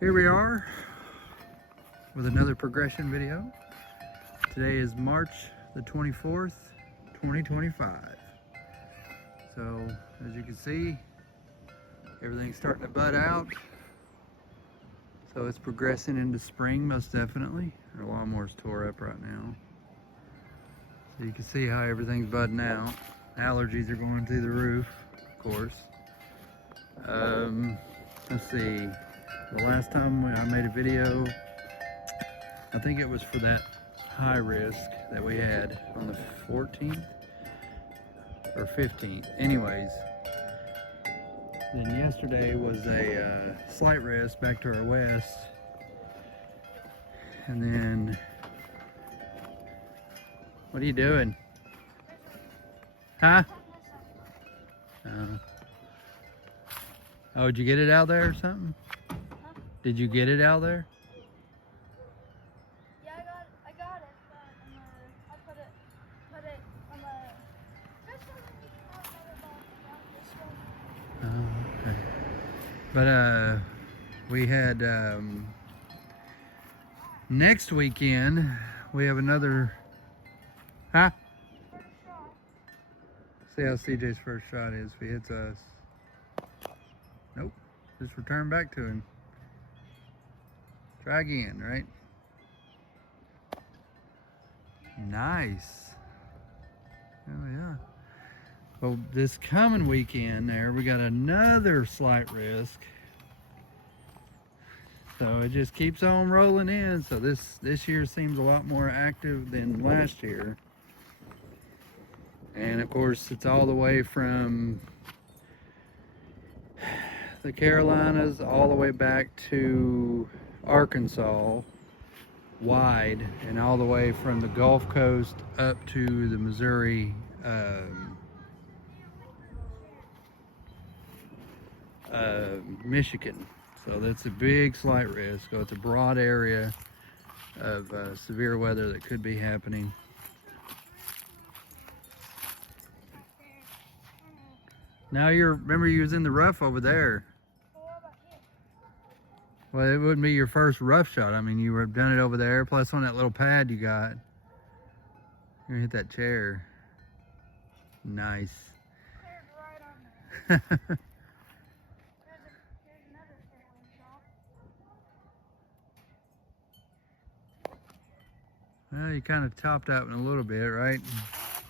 Here we are with another progression video. Today is March the 24th, 2025. So as you can see, everything's starting to bud out. So it's progressing into spring, most definitely. Our lawnmower's tore up right now. So you can see how everything's budding out. Allergies are going through the roof, of course. Let's see. The last time I made a video, I think it was for that high risk that we had on the 14th or 15th. Anyways, then yesterday was a slight risk back to our west. And then, what are you doing? Huh? Oh, did you get it out there or something? Did you get it out there? Yeah, I got it, but I put it on the, just so that we can have another ball around this one. Oh, okay. But we had next weekend we have another. Huh? First shot. See how CJ's first shot is if he hits us. Nope. Just return back to him. Try again, right? Nice. Oh yeah. Well, this coming weekend there, we got another slight risk. So it just keeps on rolling in. So this year seems a lot more active than last year. And of course, it's all the way from the Carolinas all the way back to Arkansas wide, and all the way from the Gulf Coast up to the Missouri Michigan. So that's a big slight risk. So it's a broad area of severe weather that could be happening. Now remember you was in the rough over there. Well, what about you? Well, it wouldn't be your first rough shot. I mean, you were done it over there, plus on that little pad you got. You're gonna hit that chair. Nice. Cleared right on there. Here's another fairway shot. Well, you kind of topped out in a little bit, right? That's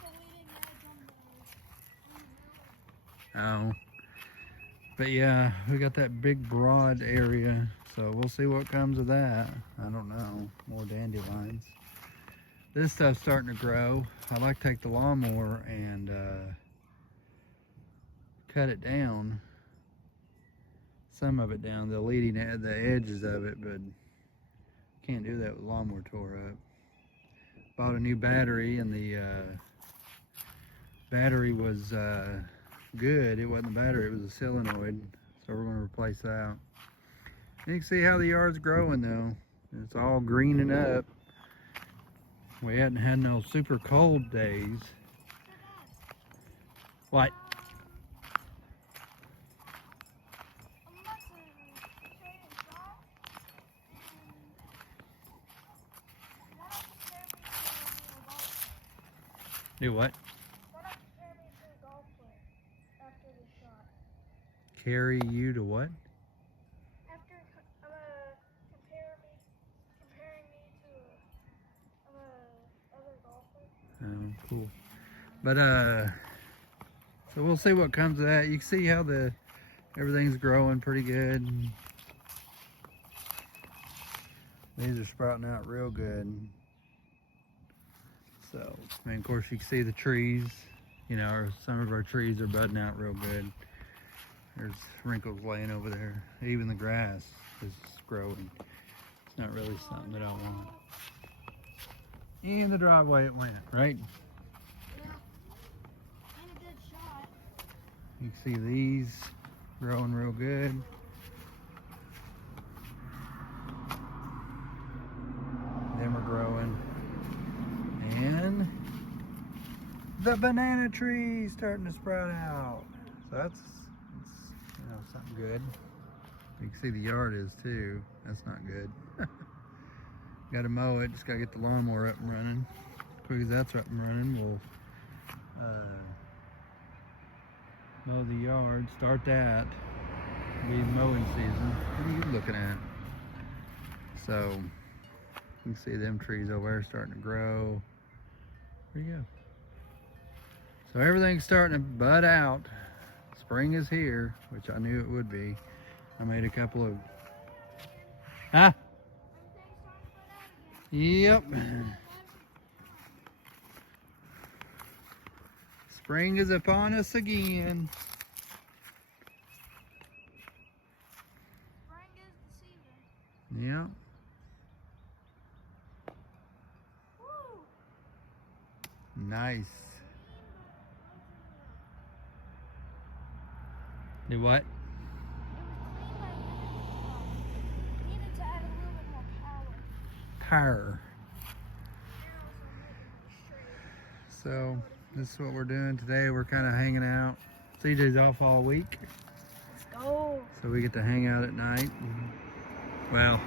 the leading edge on Oh. the But yeah, we got that big broad area, so we'll see what comes of that. I don't know. More dandelions. This stuff's starting to grow. I like to take the lawnmower and cut it down. Some of it down, the edges of it, but can't do that with lawnmower tore up. Bought a new battery, and the battery was good. It wasn't the battery, it was a solenoid, so we're going to replace that. You can see how the yard's growing though. It's all greening up. We hadn't had no super cold days. What? Do what? Carry you to what? After comparing me to other golfers. Oh, cool. But so we'll see what comes of that. You can see how everything's growing pretty good. These are sprouting out real good. So, and of course you can see the trees. You know, some of our trees are budding out real good. There's wrinkles laying over there. Even the grass is growing. It's not really something that I want. In the driveway it went, right? Yeah. And a good shot. You can see these growing real good. Them are growing. And the banana tree starting to sprout out. So that's something good. You can see the yard is too. That's not good. Got to mow it. Just got to get the lawnmower up and running. Quick as that's up and running, we'll mow the yard. Start that. Be mowing season. What are you looking at? So you can see them trees over there starting to grow. There you go. So everything's starting to bud out. Spring is here, which I knew it would be. I made a couple of... Huh? Yep. Spring is upon us again. Spring is the season. Yep. Woo! Nice. Do what? Needed to add a little bit more power. Power. And also make it straight. So this is what we're doing today. We're kind of hanging out. CJ's off all week, Let's go. so we get to hang out at night. Well,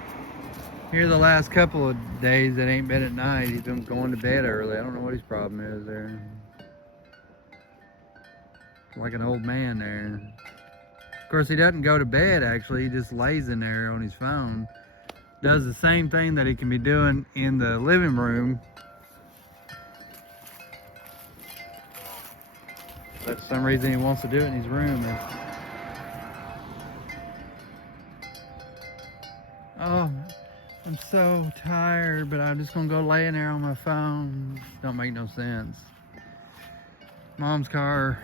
here the last couple of days it ain't been at night. He's been going to bed early. I don't know what his problem is there. Like an old man there. Of course, he doesn't go to bed actually. He just lays in there on his phone. Does the same thing that he can be doing in the living room. But for some reason he wants to do it in his room. Oh, I'm so tired, but I'm just gonna go lay in there on my phone. Don't make no sense. Mom's car.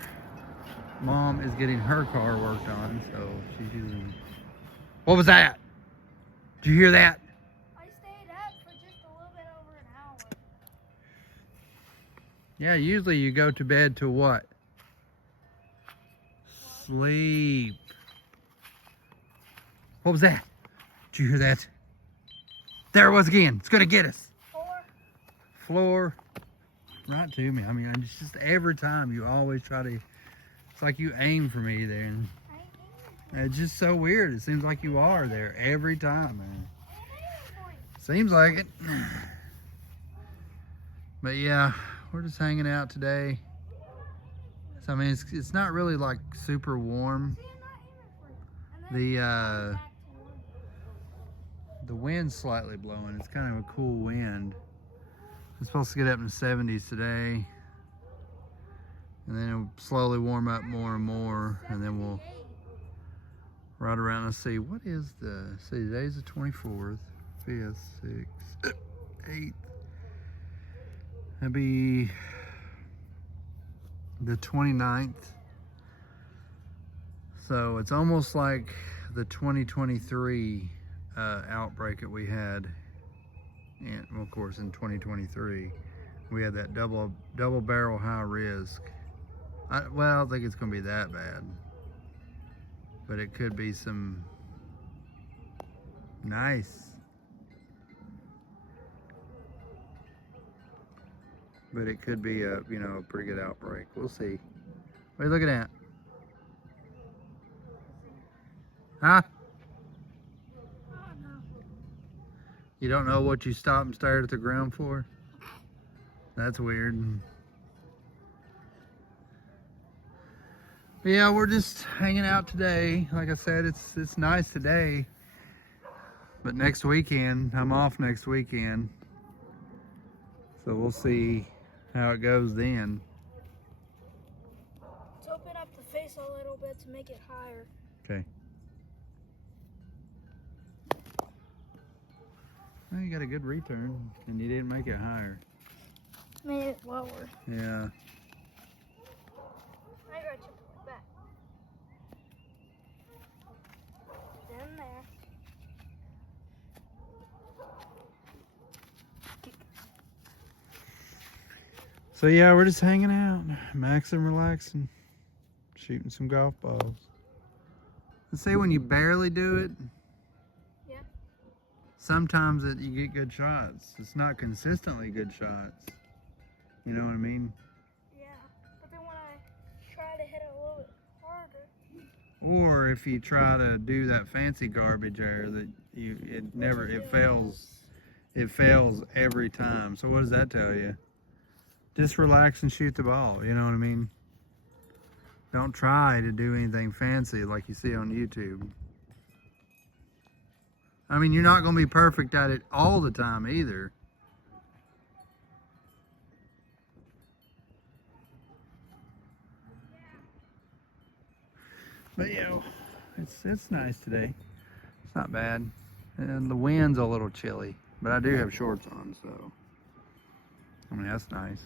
Mom is getting her car worked on, so she's using... What was that? Did you hear that? I stayed up for just a little bit over an hour. Yeah, usually you go to bed to what? Sleep. What was that? Did you hear that? There it was again. It's gonna get us. Floor. Right to me. I mean, it's just every time you always try to... It's like you aim for me there. And it's just so weird. It seems like you are there every time, man. Seems like it. But yeah, we're just hanging out today. So I mean, it's not really like super warm. The wind's slightly blowing. It's kind of a cool wind. It's supposed to get up in the 70s today. And then it'll slowly warm up more and more, and then we'll ride around and see what is the, see, today's the 24th, 5th, 6th, 8th. That'd be the 29th. So it's almost like the 2023 outbreak that we had, and well, of course in 2023 we had that double barrel high risk. Well, I don't think it's going to be that bad, but it could be some nice. But it could be a, you know, a pretty good outbreak. We'll see. What are you looking at? Huh? You don't know what you stopped and stared at the ground for? That's weird. But yeah, we're just hanging out today. Like I said, it's nice today. But next weekend, I'm off next weekend. So we'll see how it goes then. Let's open up the face a little bit to make it higher. Okay. Well, you got a good return, and you didn't make it higher. Made it lower. Yeah. I got you back. Then there. So yeah, we're just hanging out, maxing, relaxing, shooting some golf balls. Let's say when you barely do it, Yeah. sometimes you get good shots. It's not consistently good shots. You know what I mean? Yeah. But then when I try to hit it a little bit harder, Or if you try to do that fancy garbage there, it fails every time. So what does that tell you? Just relax and shoot the ball, you know what I mean? Don't try to do anything fancy like you see on YouTube. I mean, you're not going to be perfect at it all the time either. But you know, it's nice today. It's not bad. And the wind's a little chilly, but I do have shorts on, so I mean that's nice.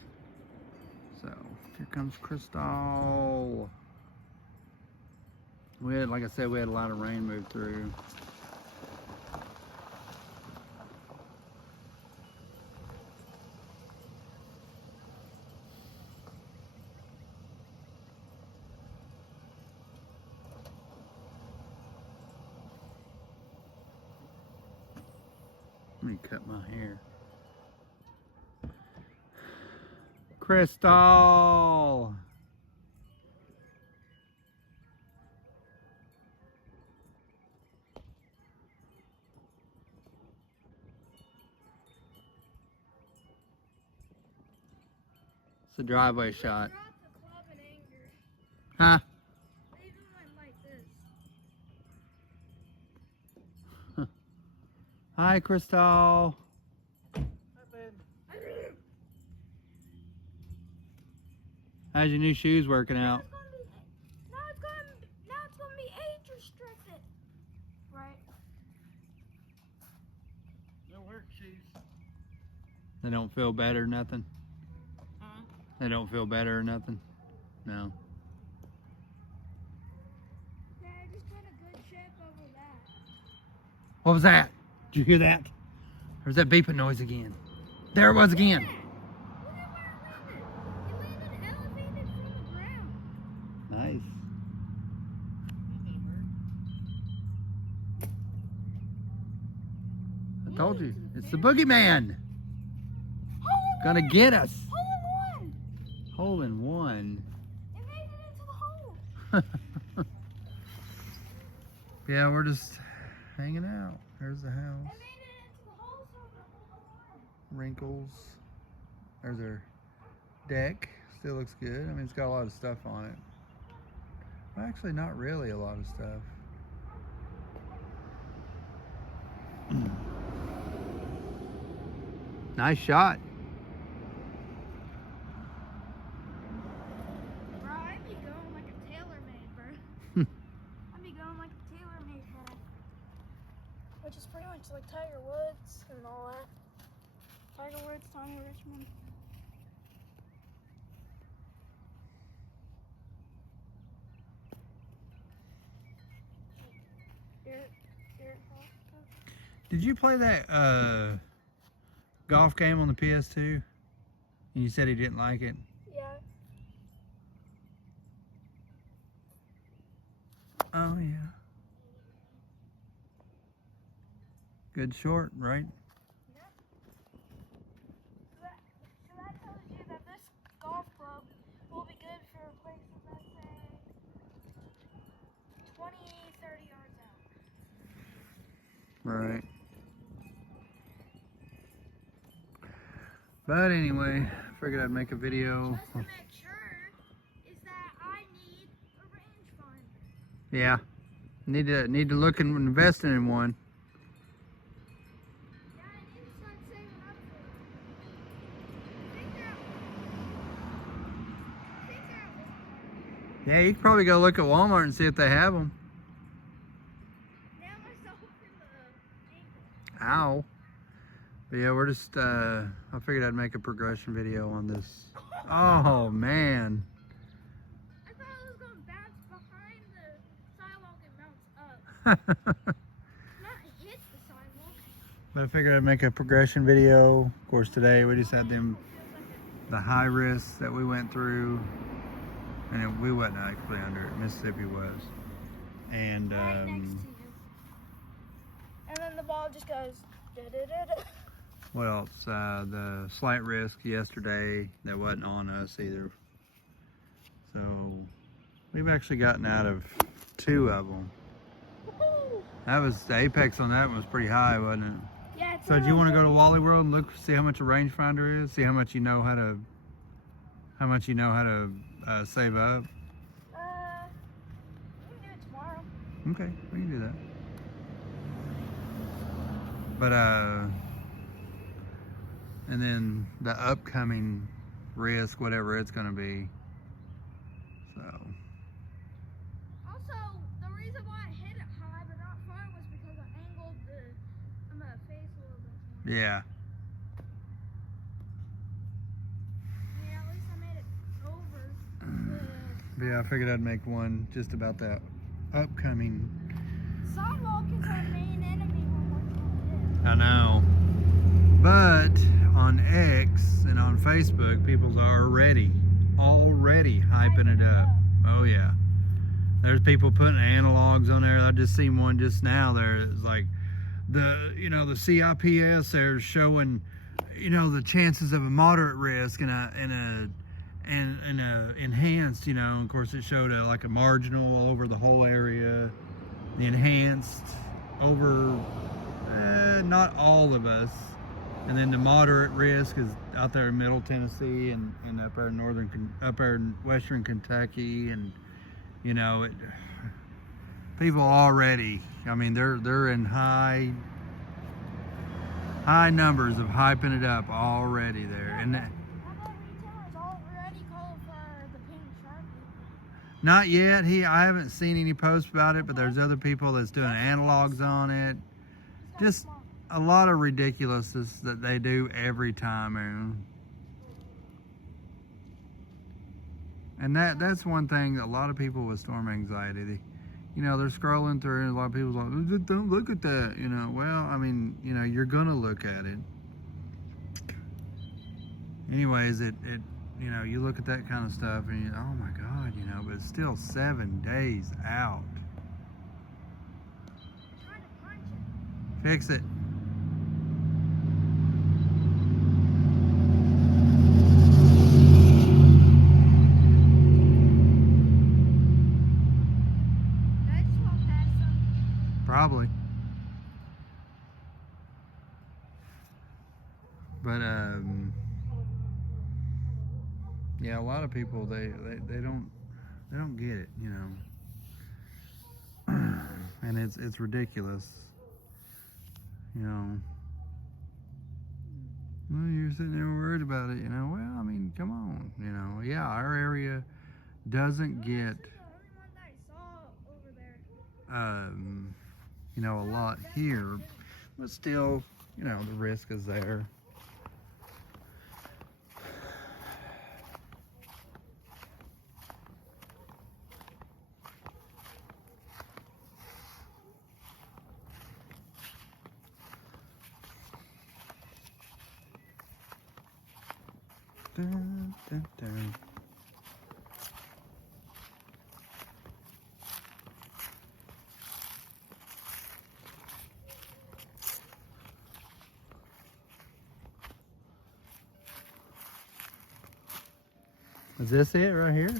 So here comes Crystal. Like I said, we had a lot of rain move through. Let me cut my hair. Crystal! It's a driveway shot. Drop the club in anger. Huh? They even went like this. Hi, Crystal. How's your new shoes working out? Now it's gonna be age restricted. Right. No work shoes. They don't feel better or nothing? Huh? They don't feel better or nothing? No. Yeah, I just put a good chip over that. What was that? Did you hear that? Or was that beeping noise again? There it was again. Look at where it landed. It landed elevated from the ground. Nice. I told you, it's the boogeyman. Gonna get us. Hole in one. Hole in one. It made it into the hole. Yeah, we're just hanging out. There's the It house. made it into the hole, so the hole in one. Wrinkles. There's our deck. Still looks good. I mean, it's got a lot of stuff on it. Well, actually, not really a lot of stuff. Nice shot. Bro, I'd be going like a tailor-made, bro. I'd be going like a tailor-made, bro. Which is pretty much like Tiger Woods and all that. Tiger Woods, Tommy Richmond. Garrett Hawk. Did you play that golf game on the PS2? And you said he didn't like it. Yeah. Oh yeah. Good short, right? So that tells you that this golf club will be good for places that say 20, 30 yards out. Right. But anyway, I figured I'd make a video. Just to make sure is that I need a rangefinder. Yeah. Need to look and invest in one. Yeah, I need to start saving up for it. I think they're Yeah, you could probably go look at Walmart and see if they have them. now myself in the ankle. Ow. But yeah, we're just, I figured I'd make a progression video on this. Oh, man. I thought it was going to bounce behind the sidewalk and bounce up. Not hit the sidewalk. But I figured I'd make a progression video. Of course, today we just had the high risk that we went through. And we wasn't actually under it. Mississippi was. And, Right next to you. And then the ball just goes da-da-da-da. what else? The slight risk yesterday that wasn't on us either. So we've actually gotten out of 2 of them. Woohoo! That was, the apex on that one was pretty high, wasn't it? Yeah, it's So do you want to go to Wally World and look, see how much a rangefinder is? See how much you know how to, save up? We can do it tomorrow. Okay, we can do that. But and then the upcoming risk, whatever it's gonna be. So Also, the reason why I hit it high but not far was because I angled my face a little bit more. yeah. I mean, at least I made it over But yeah, I figured I'd make one just about that upcoming. the sidewalk is our main enemy when we're trying to hit. I know. But on X and on Facebook, people's already hyping it up. Oh yeah. There's people putting analogs on there. I just seen one just now there. It's like the CIPS they're showing, the chances of a moderate risk and a enhanced, of course it showed like a marginal over the whole area, the enhanced over not all of us, and then the moderate risk is out there in Middle Tennessee and up there in Western Kentucky, and people already, I mean they're in high numbers of hyping it up already there, and that. How about retailers already call for the pink Sharpie? Not yet. I haven't seen any posts about it, but there's other people that's doing analogs on it. Just a lot of ridiculousness that they do every time, and that's one thing. A lot of people with storm anxiety, they're scrolling through, and a lot of people's like, "Don't look at that," Well, I mean, you're gonna look at it. Anyways, you look at that kind of stuff, and oh my God, but it's still 7 days out. I'm trying to punch it. Fix it. Did I just walk past them? Probably. But yeah, a lot of people they don't get it, and it's ridiculous, Well, you're sitting there worried about it, Well, I mean, come on, Yeah, our area doesn't get This is the only one that I saw over there. a lot here, but still, the risk is there. Dun, dun, dun. Is this it right here?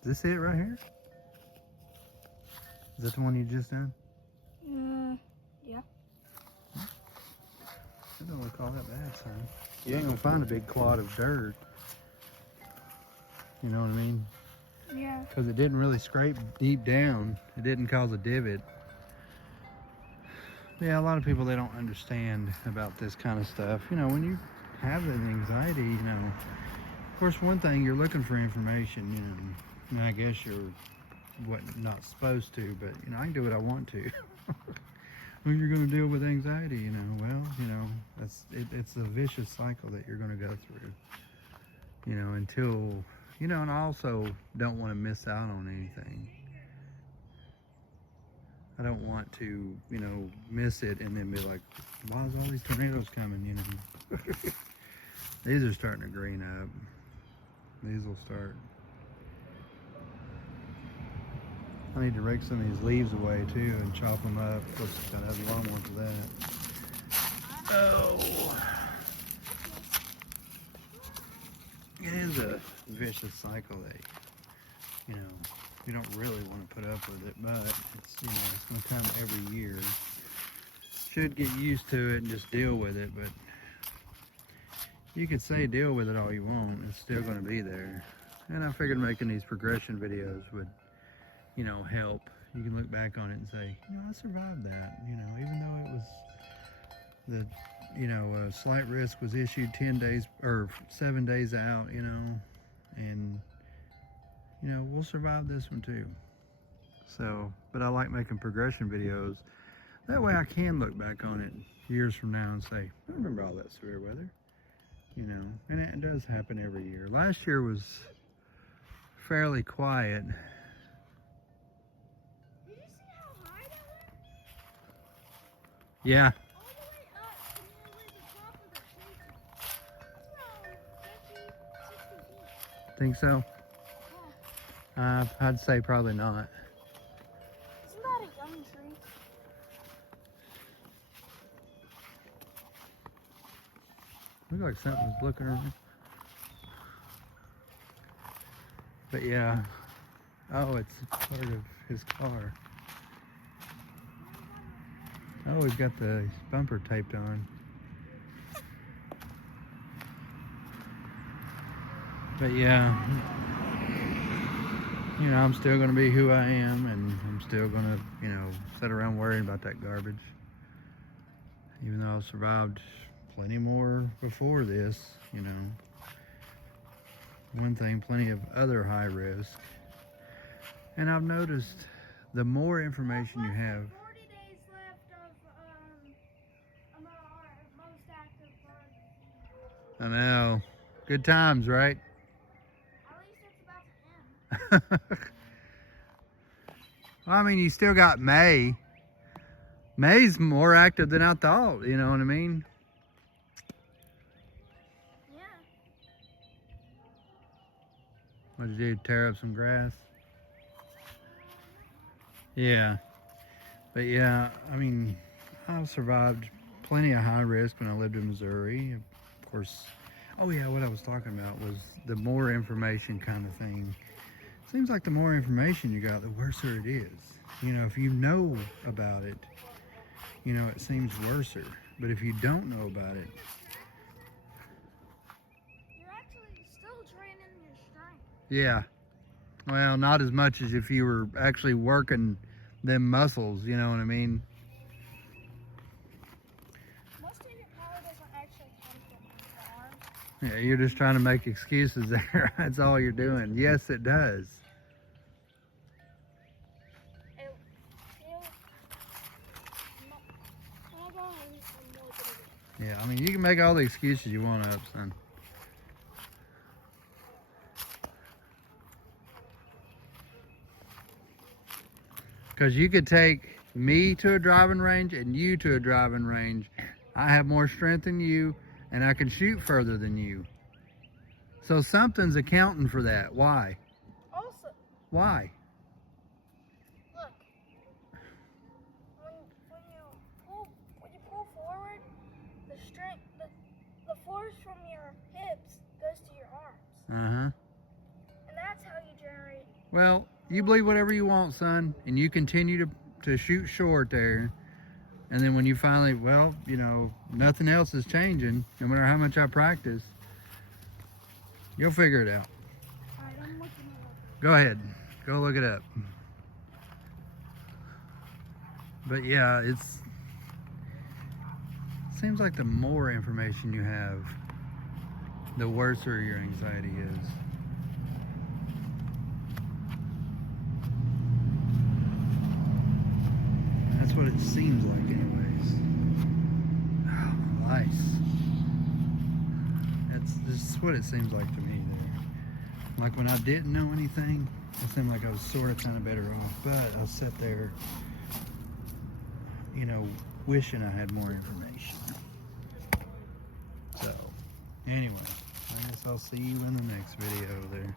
Is this it right here? Is that the one you just done? Yeah. It don't look all that bad, son. You ain't gonna find a big clod of dirt. You know what I mean? Yeah. Because it didn't really scrape deep down. It didn't cause a divot. Yeah, a lot of people, they don't understand about this kind of stuff. When you have that anxiety, of course, one thing, you're looking for information, and I guess you're not supposed to, but, I can do what I want to. When you're going to deal with anxiety, well, it's a vicious cycle that you're going to go through, until, and I also don't want to miss out on anything. I don't want to, miss it and then be like, why is all these tornadoes coming, These are starting to green up. These will start. I need to rake some of these leaves away too and chop them up. Of course, gotta have a lawnmower for that. Oh. it is a vicious cycle that, you know, you don't really want to put up with it, but it's, you know, it's going to come every year. Should get used to it and just deal with it, but you could say deal with it all you want, it's still going to be there. And I figured making these progression videos would, you know, help. You can look back on it and say, you know, I survived that, you know, even though it was the, you know, slight risk was issued 10 days or 7 days out, you know, and, you know, we'll survive this one too. So, but I like making progression videos. That way I can look back on it years from now and say, I remember all that severe weather, you know, and it does happen every year. Last year was fairly quiet. Did you see how high that went? Yeah, All the way up to nearly the top of the tree. That's around 50, 60 feet. think so? Yeah. I'd say probably not. Isn't that a young tree? Look like something's looking around. But yeah, oh, it's part of his car. Oh, he's got the bumper taped on. But yeah, you know, I'm still gonna be who I am, and I'm still gonna, you know, sit around worrying about that garbage. Even though I've survived plenty more before this, you know. One thing, plenty of other high risk. And I've noticed the more information you have. 40 days left of our most active bug. I know. Good times, right? At least it's about to end. Well, I mean, you still got May. May's more active than I thought, you know what I mean? Yeah. What'd you do, tear up some grass? Yeah. But yeah, I mean, I've survived plenty of high risk when I lived in Missouri. Of course, oh yeah, what I was talking about was the more information kind of thing. Seems like the more information you got, the worser it is. You know, if you know about it, you know, it seems worser. But if you don't know about it, You're actually still training your strength. yeah. Well, not as much as if you were actually working them muscles, you know what I mean? Most of your power doesn't actually come from your arms. Yeah, you're just trying to make excuses there. That's all you're doing. Yes, it does. It feels when I go on I'm more good at it. Yeah, I mean, you can make all the excuses you want up, son. Because you could take me to a driving range and you to a driving range. I have more strength than you, and I can shoot further than you. So something's accounting for that. Why? Also, Why? look. When you pull forward, the strength the force from your hips goes to your arms. Uh-huh. And that's how you generate. Well, you believe whatever you want, son, and you continue to shoot short there. And then when you finally, well, you know, nothing else is changing, no matter how much I practice, you'll figure it out. Alright, I'm looking it up. Go ahead. Go look it up. But yeah, seems like the more information you have, the worser your anxiety is. That's what it seems like anyways. Oh, nice. That's what it seems like to me there. Like when I didn't know anything, it seemed like I was sort of kind of better off, but I sat there, you know, wishing I had more information. So, anyway, I guess I'll see you in the next video there.